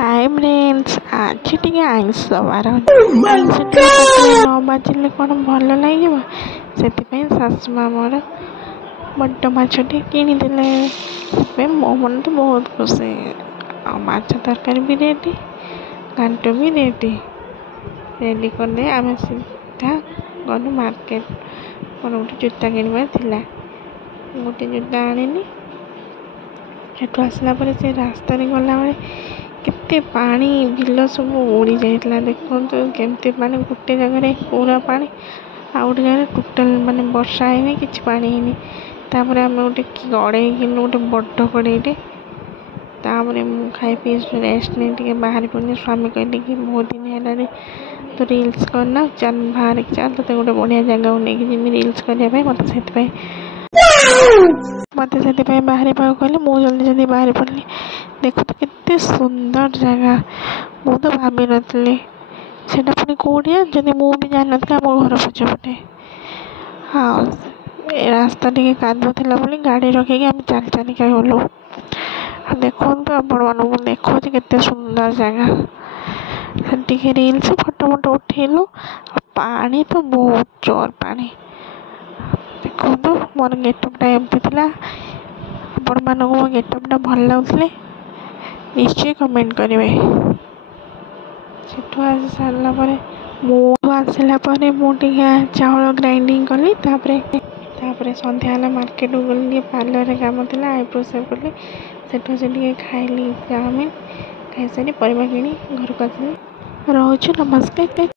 Hi friends आज टिके ions बार ions टिके पाखे न बाजिले कौन भल लगे से शाशुमा मोर बड़ माछटे किनीदे मो मन तो बहुत खुशी माछ तरकारी भी रेडी घाट भी रेडी रेडी करदे आम सीधा गलु मार्केट मोर गोटे जूता किणवार गोटे जूता आनिनी सेठू आसला से रास्ता गला बेले केते पानी बिल सब उड़ी जाइला देखो केमती माने गोटे जगह पूरा पानी आ गोटे जगह टोटाल माने वर्षा है कि पानी है तापर आम गोटे गड़े गोटे बड़ कड़े खाई पी रेस्ट नहीं बाहर पड़े स्वामी कहले कि बहुत दिन है तो रिल्स करना चल बाहर चल तो गोटे बढ़िया जगह नहीं रिल्स करने मत से मत से बाहर कहले मुझे जल्दी जल्दी बाहर पड़ली देखो तो कितने सुंदर जगह मु तो भाभी नी से पुणी कौटिया जब मुझे जान नी आम घर पछपटे हाँ रास्ता टे कादुला गाड़ी रखिक आम चल चलिका गलु देखो तो आपण मानक देखो केते सुंदर जगह टे रिल्स फोटो फोटो उठेलु पानी तो बहुत जोर पानी देखो तो मोर गेटअपटा एमती था आपण मानक मो गेटअपटा भल लगुले निश्चय कमेंट करेंगे सेठू आसी सारा आसला मुझे चाउल ग्राइंडिंग कली तापर संध्या मार्केट गली पार्लर काम था आईब्रो सेव कली सेठू से खाइली चाउमिन खाई सारी परिवा किणी घर को आसली रोज नमस्कार।